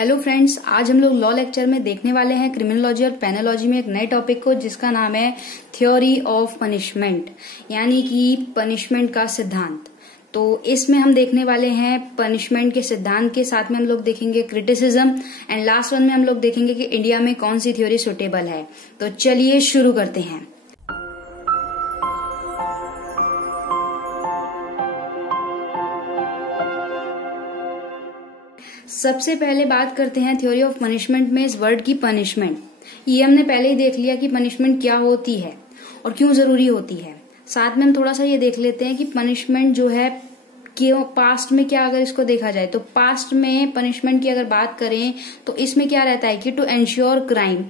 Hello friends, आज हम लोग लॉ लेक्चर में देखने वाले हैं क्रिमिनोलॉजी और पेनोलॉजी में एक नए टॉपिक को, जिसका नाम है थ्योरी ऑफ पनिशमेंट, यानी कि पनिशमेंट का सिद्धांत। तो इसमें हम देखने वाले हैं पनिशमेंट के सिद्धांत के साथ में हम लोग देखेंगे क्रिटिसिज्म, एंड लास्ट वन में हम लोग देखेंगे कि इंडिया में कौन सी थ्योरी सुटेबल है। तो चलिए शुरू करते हैं। सबसे पहले बात करते हैं थ्योरी ऑफ पनिशमेंट में इस वर्ड की पनिशमेंट। ये हमने पहले ही देख लिया कि पनिशमेंट क्या होती है और क्यों जरूरी होती है। साथ में हम थोड़ा सा ये देख लेते हैं कि पनिशमेंट जो है क्यों पास्ट में, क्या अगर इसको देखा जाए तो पास्ट में पनिशमेंट की अगर बात करें तो इसमें क्या रहता है कि टू एंश्योर क्राइम,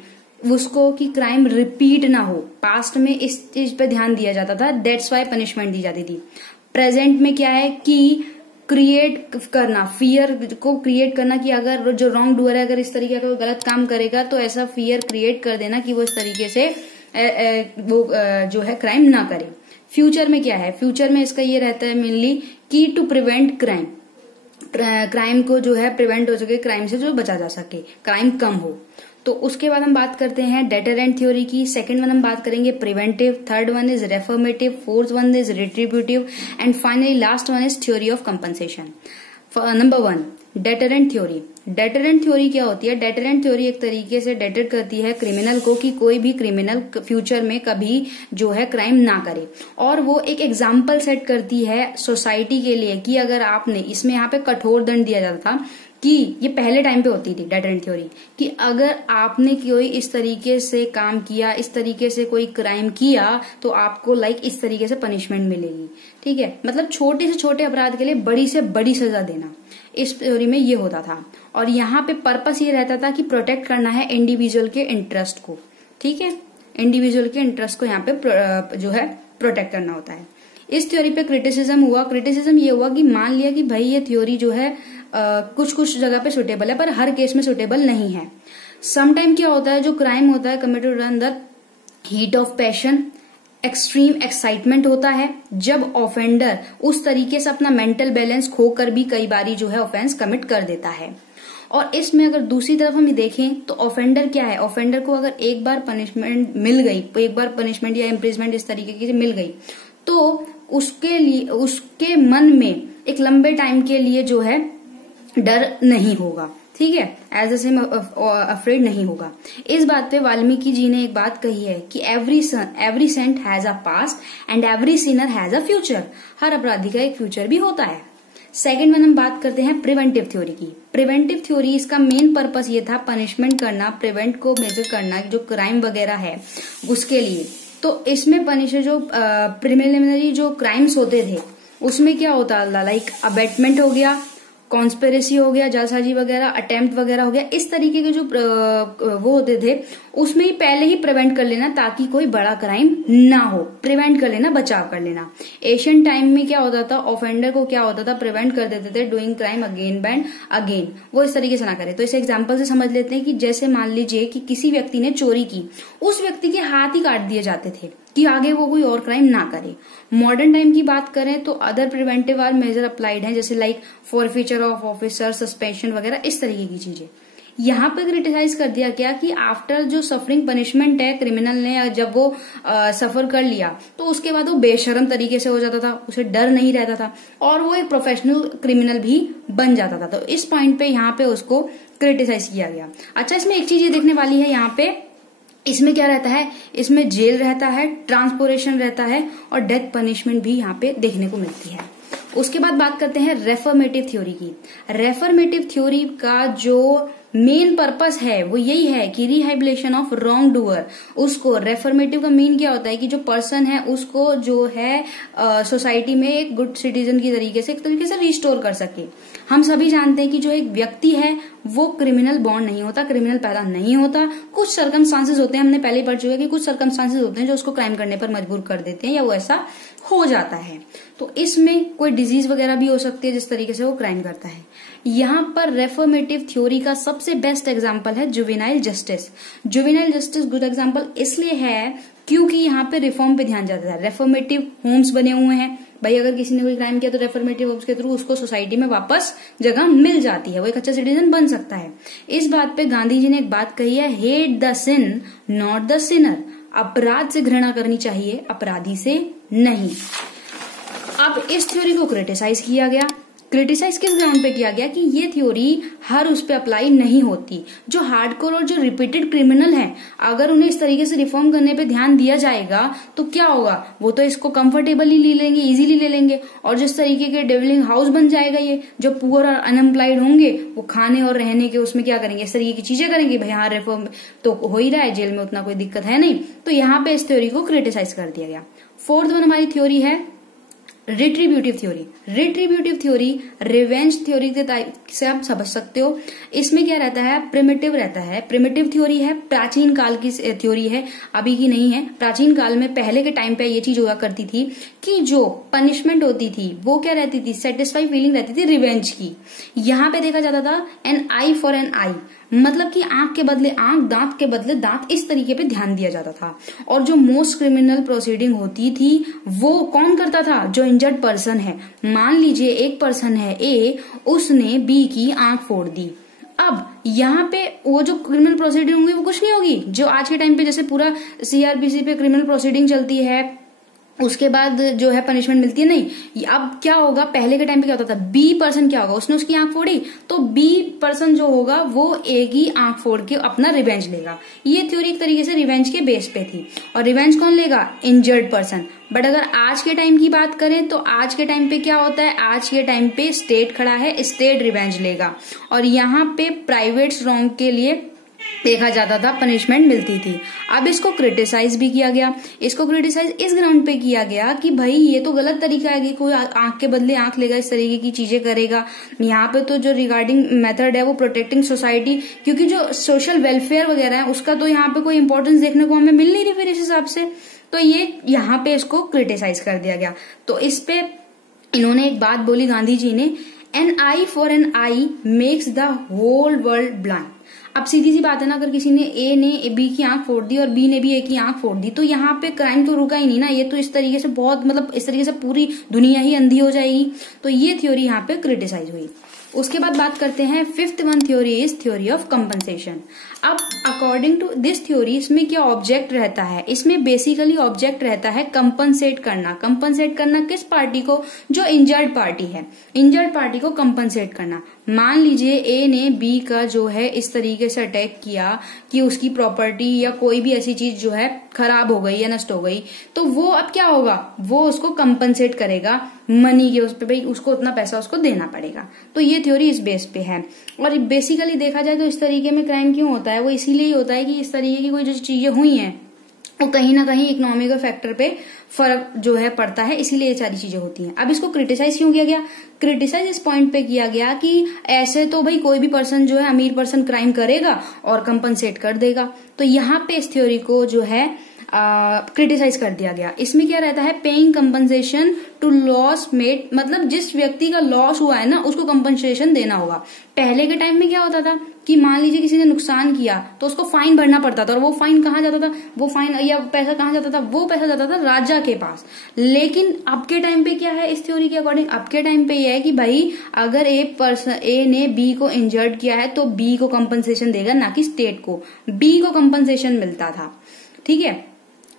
उसको कि क्राइम रिपीट ना हो। पास्ट में इस चीज पे ध्यान दिया जाता था, दैट्स वाई पनिशमेंट दी जाती थी। प्रेजेंट में क्या है कि क्रिएट करना, फियर को क्रिएट करना कि अगर जो रॉन्ग डूअर है अगर इस तरीके का गलत काम करेगा तो ऐसा फियर क्रिएट कर देना कि वो इस तरीके से जो है क्राइम ना करे। फ्यूचर में क्या है, फ्यूचर में इसका ये रहता है मेनली कि टू प्रिवेंट क्राइम, क्राइम को जो है प्रिवेंट हो सके, क्राइम से जो बचा जा सके, क्राइम कम हो। तो उसके बाद हम बात करते हैं डेटरेंट थ्योरी की। सेकंड वन हम बात करेंगे preventive, third one is reformative, fourth one is retributive, and finally last one is theory of compensation. Number one, deterrent theory. Deterrent theory क्या होती है? डेटरेंट थ्योरी एक तरीके से डेटर करती है क्रिमिनल को कि कोई भी क्रिमिनल फ्यूचर में कभी जो है क्राइम ना करे, और वो एक एग्जाम्पल सेट करती है सोसाइटी के लिए कि अगर आपने, इसमें यहाँ पे कठोर दंड दिया जाता था कि ये पहले टाइम पे होती थी डेटरेंट थ्योरी, कि अगर आपने कोई इस तरीके से काम किया, इस तरीके से कोई क्राइम किया तो आपको इस तरीके से पनिशमेंट मिलेगी। ठीक है, मतलब छोटे से छोटे अपराध के लिए बड़ी से बड़ी सजा देना, इस थ्योरी में ये होता था। और यहाँ पे पर्पस ये रहता था कि प्रोटेक्ट करना है इंडिविजुअल के इंटरेस्ट को। ठीक है, इंडिविजुअल के इंटरेस्ट को यहाँ पे जो है प्रोटेक्ट करना होता है। इस थ्योरी पे क्रिटिसिज्म हुआ। क्रिटिसिज्म ये हुआ कि मान लिया कि भाई ये थ्योरी जो है कुछ कुछ जगह पे सुटेबल है, पर हर केस में सुटेबल नहीं है। समटाइम क्या होता है, जो क्राइम होता है कमिटेड अंदर heat of passion, extreme excitement होता है, जब ऑफेंडर उस तरीके से अपना मेंटल बैलेंस खोकर भी कई बारी जो है ऑफेंस कमिट कर देता है। और इसमें अगर दूसरी तरफ हम देखें तो ऑफेंडर क्या है, ऑफेंडर को अगर एक बार पनिशमेंट मिल गई, एक बार पनिशमेंट या इम्प्रिजमेंट इस तरीके से मिल गई, तो उसके लिए उसके मन में एक लंबे टाइम के लिए जो है डर नहीं होगा। ठीक है, एज ए अफ्रेड नहीं होगा। इस बात पे वाल्मीकि जी ने एक बात कही है कि every saint has a past and every sinner has a future. हर अपराधी का एक फ्यूचर भी होता है। सेकेंड वन हम बात करते हैं प्रिवेंटिव थ्योरी की। प्रिवेंटिव थ्योरी, इसका मेन पर्पस ये था पनिशमेंट करना, प्रिवेंट को मेजर करना, जो क्राइम वगैरह है उसके लिए। तो इसमें पनिशर जो प्रिलिमिनरी जो क्राइम्स होते थे उसमें क्या होता था, लाइक अबेटमेंट हो गया, कॉन्स्पिरेसी हो गया, जालसाजी वगैरह, अटेम्प्ट वगैरह हो गया, इस तरीके के जो वो होते थे उसमें ही पहले ही प्रिवेंट कर लेना ताकि कोई बड़ा क्राइम ना हो, प्रिवेंट कर लेना, बचाव कर लेना। एशियन टाइम में क्या होता था, ऑफेंडर को क्या होता था, प्रिवेंट कर देते थे doing crime again and again, वो इस तरीके से ना करे। तो इस एग्जाम्पल से समझ लेते हैं कि जैसे मान लीजिए कि किसी व्यक्ति ने चोरी की, उस व्यक्ति के हाथ ही काट दिए जाते थे कि आगे वो कोई और क्राइम ना करे। मॉडर्न टाइम की बात करें तो other preventive or measure applied हैं, जैसे like forfeiture of officer, suspension वगैरह, इस तरीके की चीजें। यहाँ पे क्रिटिसाइज कर दिया गया कि आफ्टर जो सफरिंग पनिशमेंट है क्रिमिनल ने, जब वो सफर कर लिया तो उसके बाद वो बेशरम तरीके से हो जाता था, उसे डर नहीं रहता था और वो एक प्रोफेशनल क्रिमिनल भी बन जाता था। तो इस पॉइंट पे यहाँ पे उसको क्रिटिसाइज किया गया। अच्छा, इसमें एक चीज ये देखने वाली है, यहाँ पे इसमें क्या रहता है, इसमें जेल रहता है, ट्रांसपोरेशन रहता है और डेथ पनिशमेंट भी यहाँ पे देखने को मिलती है। उसके बाद बात करते हैं रेफर्मेटिव थ्योरी की। रेफर्मेटिव थ्योरी का जो मेन पर्पस है वो यही है कि रिहेबिलिटेशन ऑफ रॉन्ग डूअर। उसको रेफर्मेटिव का मीन क्या होता है कि जो पर्सन है उसको जो है सोसाइटी में एक गुड सिटीजन की तरीके से एक तरीके से रिस्टोर कर सके। हम सभी जानते हैं कि जो एक व्यक्ति है वो क्रिमिनल बॉर्न नहीं होता, क्रिमिनल पैदा नहीं होता। कुछ सर्कमस्टांसेस होते हैं, हमने पहले ही पढ़ चुके हैं कि कुछ सर्कमस्टांसेस होते हैं जो उसको क्राइम करने पर मजबूर कर देते हैं या वो ऐसा हो जाता है। तो इसमें कोई डिजीज वगैरह भी हो सकती है जिस तरीके से वो क्राइम करता है। यहाँ पर रेफर्मेटिव थ्योरी का सबसे बेस्ट एग्जांपल है juvenile justice. Juvenile justice good example इसलिए है क्योंकि यहाँ पे रिफॉर्म पे ध्यान जाता है। रेफर्मेटिव होम्स बने हुए हैं, भाई अगर किसी ने कोई क्राइम किया तो रेफर्मेटिव वर्ब्स के थ्रू उसको सोसाइटी में वापस जगह मिल जाती है, वो एक अच्छा सिटीजन बन सकता है। इस बात पे गांधी जी ने एक बात कही है, hate the sin not the sinner, अपराध से घृणा करनी चाहिए, अपराधी से नहीं। अब इस थ्योरी को क्रिटिसाइज किया गया। क्रिटिसाइज किस ग्राउंड पे किया गया कि ये थ्योरी हर उस पे अप्लाई नहीं होती। जो हार्डकोर और जो रिपीटेड क्रिमिनल हैं, अगर उन्हें इस तरीके से रिफॉर्म करने पे ध्यान दिया जाएगा तो क्या होगा, वो तो इसको कंफर्टेबली ले लेंगे, इजीली ले लेंगे, और जिस तरीके के डेवलिंग हाउस बन जाएगा ये, जो पुअर और अनएम्प्लॉयड होंगे वो खाने और रहने के उसमें क्या करेंगे, इस तरीके की चीजें करेंगे। भाई हाँ रिफॉर्म तो हो ही रहा है, जेल में उतना कोई दिक्कत है नहीं, तो यहाँ पे इस थ्योरी को क्रिटिसाइज कर दिया गया। फोर्थ वन हमारी थ्योरी है रिट्रीब्यूटिव थ्योरी। रिट्रीब्यूटिव थ्योरी रिवेंज थ्योरी से आप समझ सकते हो। इसमें क्या रहता है, प्रिमिटिव रहता है। प्रिमिटिव थ्योरी है, प्राचीन काल की थ्योरी है, अभी की नहीं है। प्राचीन काल में पहले के टाइम पे ये चीज हुआ करती थी कि जो पनिशमेंट होती थी वो क्या रहती थी, सेटिस्फाई फीलिंग रहती थी रिवेंज की। यहाँ पे देखा जाता था एन आई फॉर एन आई, मतलब कि आंख के बदले आंख, दांत के बदले दांत, इस तरीके पे ध्यान दिया जाता था। और जो मोस्ट क्रिमिनल प्रोसीडिंग होती थी वो कौन करता था, जो इंजर्ड पर्सन है। मान लीजिए एक पर्सन है ए, उसने बी की आंख फोड़ दी। अब यहाँ पे वो जो क्रिमिनल प्रोसीडिंग होंगी वो कुछ नहीं होगी, जो आज के टाइम पे जैसे पूरा सीआरपीसी पे क्रिमिनल प्रोसीडिंग चलती है, उसके बाद जो है पनिशमेंट मिलती है, नहीं। अब क्या होगा, पहले के टाइम पे क्या होता था, बी पर्सन क्या होगा, उसने उसकी आंख फोड़ी तो बी पर्सन जो होगा वो ए की आंख फोड़ के अपना रिवेंज लेगा। ये थ्योरी एक तरीके से रिवेंज के बेस पे थी। और रिवेंज कौन लेगा, इंजर्ड पर्सन। बट अगर आज के टाइम की बात करें तो आज के टाइम पे क्या होता है, आज के टाइम पे स्टेट खड़ा है, स्टेट रिवेंज लेगा। और यहाँ पे प्राइवेट रॉन्ग के लिए देखा जाता था पनिशमेंट मिलती थी। अब इसको क्रिटिसाइज भी किया गया। इसको क्रिटिसाइज इस ग्राउंड पे किया गया कि भाई ये तो गलत तरीका है कि कोई आंख के बदले आंख लेगा, इस तरीके की चीजें करेगा। यहाँ पे तो जो रिगार्डिंग मेथड है वो प्रोटेक्टिंग सोसाइटी, क्योंकि जो सोशल वेलफेयर वगैरह है उसका तो यहाँ पे कोई इंपॉर्टेंस देखने को हमें मिल नहीं रही फिर इस हिसाब से। तो ये यहाँ पे इसको क्रिटिसाइज कर दिया गया। तो इस पे इन्होंने एक बात बोली गांधी जी ने, an eye for an eye makes the whole world blind. अब सीधी सी बात है ना, अगर किसी ने ए ने बी की आंख फोड़ दी और बी ने भी ए की आंख फोड़ दी तो यहाँ पे क्राइम तो रुका ही नहीं ना, ये तो इस तरीके से बहुत, मतलब इस तरीके से पूरी दुनिया ही अंधी हो जाएगी। तो ये थ्योरी यहाँ पे क्रिटिसाइज हुई। उसके बाद बात करते हैं fifth one theory is theory of compensation. अब अकॉर्डिंग टू दिस थ्योरी इसमें क्या ऑब्जेक्ट रहता है, इसमें बेसिकली ऑब्जेक्ट रहता है कंपनसेट करना। कंपनसेट करना किस पार्टी को, जो इंजर्ड पार्टी है, इंजर्ड पार्टी को कंपनसेट करना। मान लीजिए ए ने बी का जो है इस तरीके से अटैक किया कि उसकी प्रॉपर्टी या कोई भी ऐसी चीज जो है खराब हो गई या नष्ट हो गई, तो वो अब क्या होगा, वो उसको कंपनसेट करेगा मनी के उस पे, भाई उसको उतना पैसा उसको देना पड़ेगा। तो ये थ्योरी इस बेस पे है। और बेसिकली देखा जाए तो इस तरीके में क्राइम क्यों होता है, वो इसीलिए ही होता है कि इस तरीके की कोई जो चीजें हुई हैं वो कहीं ना कहीं इकोनॉमिकल फैक्टर पे फर्क जो है पड़ता है, इसीलिए ये सारी चीजें होती हैं। अब इसको क्रिटिसाइज क्यों किया गया, क्रिटिसाइज इस पॉइंट पे किया गया कि ऐसे तो भाई कोई भी पर्सन जो है, अमीर पर्सन क्राइम करेगा और कंपनसेट कर देगा। तो यहाँ पे इस थ्योरी को जो है क्रिटिसाइज कर दिया गया। इसमें क्या रहता है, paying compensation to loss made, मतलब जिस व्यक्ति का लॉस हुआ है ना उसको कंपनसेशन देना होगा। पहले के टाइम में क्या होता था कि मान लीजिए किसी ने नुकसान किया तो उसको फाइन भरना पड़ता था, और वो फाइन कहाँ जाता था, वो फाइन या पैसा कहाँ जाता था, वो पैसा जाता था राजा के पास। लेकिन अब के टाइम पे क्या है, इस थ्योरी के अकॉर्डिंग अब के टाइम पे ये है कि भाई अगर ए ने बी को इंजर्ड किया है तो बी को कंपनसेशन देगा, ना कि स्टेट को। बी को कंपनसेशन मिलता था, ठीक है।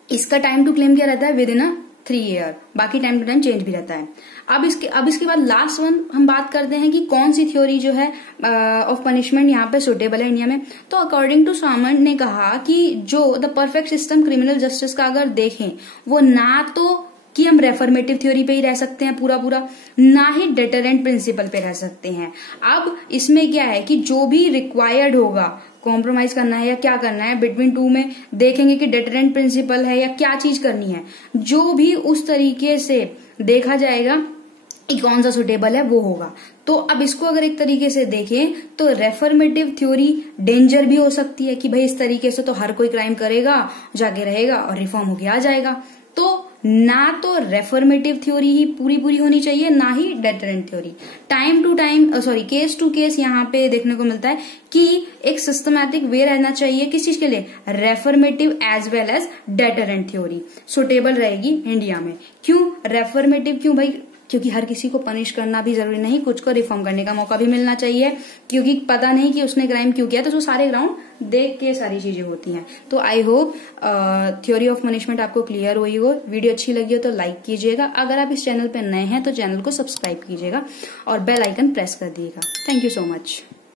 इसका टाइम टू क्लेम क्या रहता है, विद इन 3 ईयर, बाकी टाइम टू टाइम चेंज भी रहता है। अब इसके बाद लास्ट वन हम बात करते हैं कि कौन सी थ्योरी जो है ऑफ पनिशमेंट यहाँ पे सुटेबल है इंडिया में। तो अकॉर्डिंग टू सामंत ने कहा कि जो the perfect system criminal justice का अगर देखें, वो ना तो कि हम रेफर्मेटिव थ्योरी पे ही रह सकते हैं पूरा पूरा, ना ही डेटरेंट प्रिंसिपल पे रह सकते हैं। अब इसमें क्या है कि जो भी रिक्वायर्ड होगा, कॉम्प्रोमाइज करना है या क्या करना है, बिटवीन टू में देखेंगे कि डेटरेंट प्रिंसिपल है या क्या चीज करनी है, जो भी उस तरीके से देखा जाएगा कि कौन सा सुटेबल है वो होगा। तो अब इसको अगर एक तरीके से देखें तो रेफर्मेटिव थ्योरी डेंजर भी हो सकती है कि भाई इस तरीके से तो हर कोई क्राइम करेगा, जाके रहेगा और रिफॉर्म होके आ जाएगा। तो ना तो रेफर्मेटिव थ्योरी ही पूरी होनी चाहिए, ना ही deterrent theory. Time to time case to case यहाँ पे देखने को मिलता है कि एक सिस्टमैटिक वे रहना चाहिए किस चीज के लिए, reformative as well as deterrent theory suitable रहेगी इंडिया में। क्यों रेफर्मेटिव, क्यों भाई, क्योंकि हर किसी को पनिश करना भी जरूरी नहीं, कुछ को रिफॉर्म करने का मौका भी मिलना चाहिए, क्योंकि पता नहीं कि उसने क्राइम क्यों किया, तो सारे ग्राउंड देख के सारी चीजें होती हैं। तो I hope theory of punishment आपको क्लियर हुई हो। वीडियो अच्छी लगी हो तो लाइक कीजिएगा, अगर आप इस चैनल पर नए हैं तो चैनल को सब्सक्राइब कीजिएगा और बेल आइकन प्रेस कर दिएगा। Thank you so much.